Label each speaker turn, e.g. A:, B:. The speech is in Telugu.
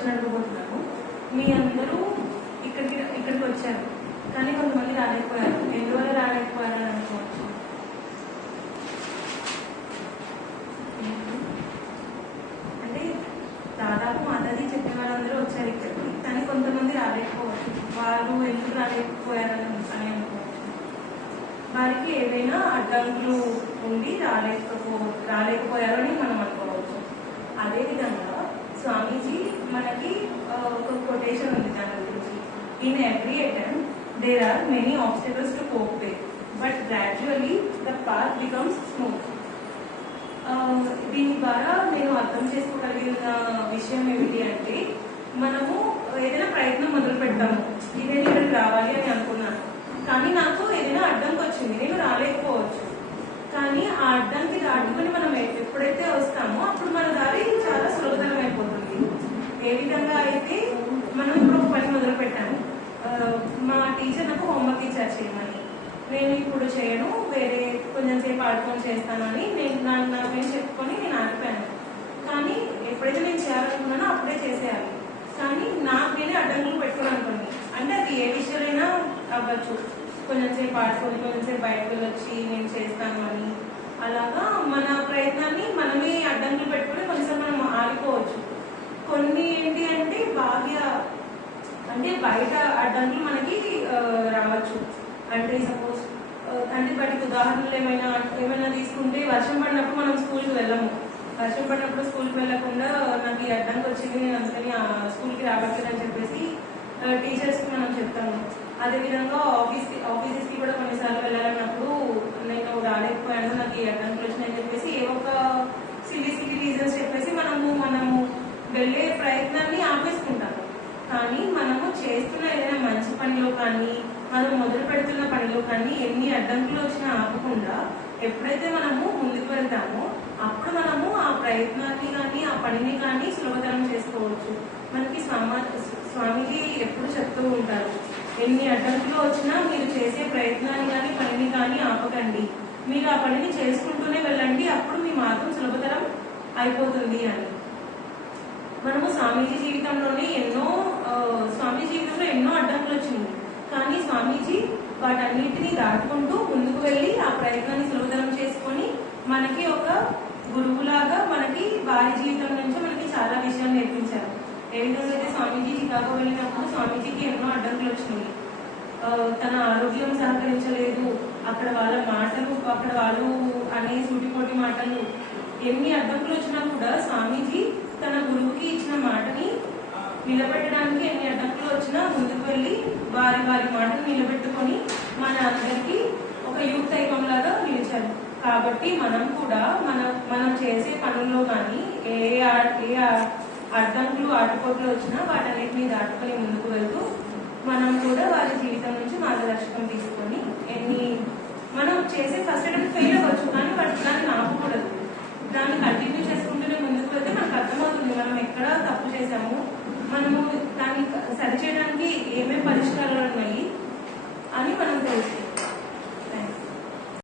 A: క్వశ్చన్ అడగబోతున్నాను మీ అందరూ ఇక్కడికి ఇక్కడికి వచ్చారు. కానీ కొంతమంది రాలేకపోయారు. ఎందువల్ల రాలేకపోయారు అని అనుకోవచ్చు. అంటే దాదాపు మాతాజీ చెప్పిన వాళ్ళందరూ వచ్చారు ఇక్కడికి. కానీ కొంతమంది రాలేకపోవచ్చు. వారు ఎందుకు రాలేకపోయారని అని అనుకోవచ్చు. వారికి ఏవైనా అడ్డంకులు ఉండి రాలేకపో రాలేకపోయారని మనం అనుకోవచ్చు. అదేవిధంగా స్వామీజీ మనకి ఒక కొటేషన్ ఉంది దాని గురించి. In every attempt there are many obstacles to cope with but gradually the path becomes smooth దీని ద్వారా నేను అర్థం చేసుకోగలిగిన విషయం ఏమిటి అంటే మనము ఏదైనా ప్రయత్నం మొదలు పెడతాము. ఇదే ఇక్కడికి రావాలి అని అనుకున్నాను. కానీ నాకు ఏదైనా అడ్డంకి వచ్చింది నేను రాలేకపోవచ్చు. కానీ ఆ అడ్డంకి దాటుకుని మనం ఎప్పుడైతే వస్తామో అప్పుడు మన దారి చాలా ఏ విధంగా అయితే మనం ఇప్పుడు ఒక పని మొదలు పెట్టాము మా టీచర్ నాకు హోంవర్క్ ఇచ్చారు చేయమని. నేను ఇప్పుడు చేయను వేరే కొంచెం సేపు ఆడుకొని చేస్తానని నేను నా- నాకు నేను చెప్పుకొని నేను ఆగిపోయాను. కానీ ఎప్పుడైతే నేను చేయాలనుకున్నానో అప్పుడే చేసేయాలి. కానీ నాకు నేనే అడ్డంకులు పెట్టుకోవాలనుకోండి అంటే అది ఏ విషయాలైనా అవ్వచ్చు. కొంచెం సేపు ఆడుకొని కొంచెం సేపు బయటకు వెళ్ళొచ్చి నేను చేస్తాను అని. అలాగా మన ప్రయత్నాన్ని మనమే అడ్డంకులు పెట్టుకుని కొంచెం మనం ఆగిపోవచ్చు కొన్ని ఏంటి అంటే బాహ్య అంటే బయట అడ్డంకులు మనకి రావచ్చు. అంటే సపోజ్ అంటే వాటికి ఉదాహరణలు ఏమైనా ఏమైనా తీసుకుంటే వర్షం పడినప్పుడు మనం స్కూల్కి వెళ్ళము. వర్షం పడినప్పుడు స్కూల్కి వెళ్ళకుండా నాకు ఈ అడ్డంకి వచ్చింది నేను అందుకని స్కూల్కి స్కూల్కి రావట్లేదని చెప్పేసి టీచర్స్కి మనం చెప్తాము. అదేవిధంగా ఆఫీస్కి ఆఫీసెస్కి కూడా కొన్నిసార్లు వెళ్ళాలన్నప్పుడు నేను రాలేకపోయాను నాకు ఈ అడ్డంకి వచ్చినాయని చెప్పేసి ఏ ఒక సిల్లీ సిల్లీ రీజన్స్ చెప్పేసి మనము మనము వెళ్ళే ప్రయత్నాన్ని ఆపేసుకుంటాము కానీ మనము చేస్తున్న ఏదైనా మంచి పనిలో కానీ మనం మొదలు పెడుతున్న పనిలో కానీ ఎన్ని అడ్డంకులు వచ్చినా ఆపకుండా ఎప్పుడైతే మనము ముందుకు వెళ్తామో అప్పుడు మనము ఆ ప్రయత్నాన్ని కానీ ఆ పనిని కానీ సులభతరం చేసుకోవచ్చు. మనకి స్వామా స్వామిజీ ఎప్పుడు చెప్తూ ఉంటారు ఎన్ని అడ్డంకులు వచ్చినా మీరు చేసే ప్రయత్నాన్ని కానీ పనిని కానీ ఆపకండి. మీరు ఆ పనిని చేసుకుంటూనే వెళ్ళండి అప్పుడు మీ మార్గం సులభతరం అయిపోతుంది అని. మనము స్వామీజీ జీవితంలోనే ఎన్నో స్వామి జీవితంలో ఎన్నో అడ్డంకులు వచ్చింది కానీ స్వామీజీ వాటన్నిటిని దాటుకుంటూ ముందుకు వెళ్ళి ఆ ప్రయత్నాన్ని సులభతరం చేసుకొని మనకి ఒక గురువులాగా మనకి వారి జీవితం నుంచి మనకి చాలా విషయాలు నేర్పించారు. ఏ విధంగా అయితే స్వామీజీ చికాగో వెళ్ళినప్పుడు స్వామీజీకి ఎన్నో అడ్డంకులు వచ్చినాయి. తన ఆరోగ్యం సహకరించలేదు అక్కడ వాళ్ళ మాటలు అక్కడ వాళ్ళు అనే సూటిపోటి మాటలు ఎన్ని అడ్డంకులు వచ్చినా కూడా స్వామీజీ తన గురువుకి ఇచ్చిన మాటని నిలబెట్టడానికి ఎన్ని అడ్డంకులు ముందుకు వెళ్ళి వారి వారి మాటలు నిలబెట్టుకొని మన అందరికీ ఒక యూత్ దైవం లాగా నిలిచారు. కాబట్టి మనం కూడా మన మనం చేసే పనుల్లో కానీ ఏ ఆ- ఏ అడ్డంకులు ఆటుపోట్లు వచ్చినా వాటన్నిటిని దాటుకొని ముందుకు వెళ్తూ మనం కూడా వారి జీవితం నుంచి మార్గదర్శకం తీసుకొని ఎన్ని మనం చేసే ఫస్ట్ అటెంప్ట్ ఫెయిల్ అవ్వచ్చు కానీ వాటి దాన్ని ఆపకూడదు దాన్ని కంటిన్యూ చేసుకుంటూనే ముందుకు వెళ్తే మనకు అర్థమవుతుంది మనం ఎక్కడ తప్పు చేసాము మనము దాన్ని సరిచేయడానికి ఏమేమి పరిష్కారాలు ఉన్నాయి అని మనం తెలుసుకోవాలి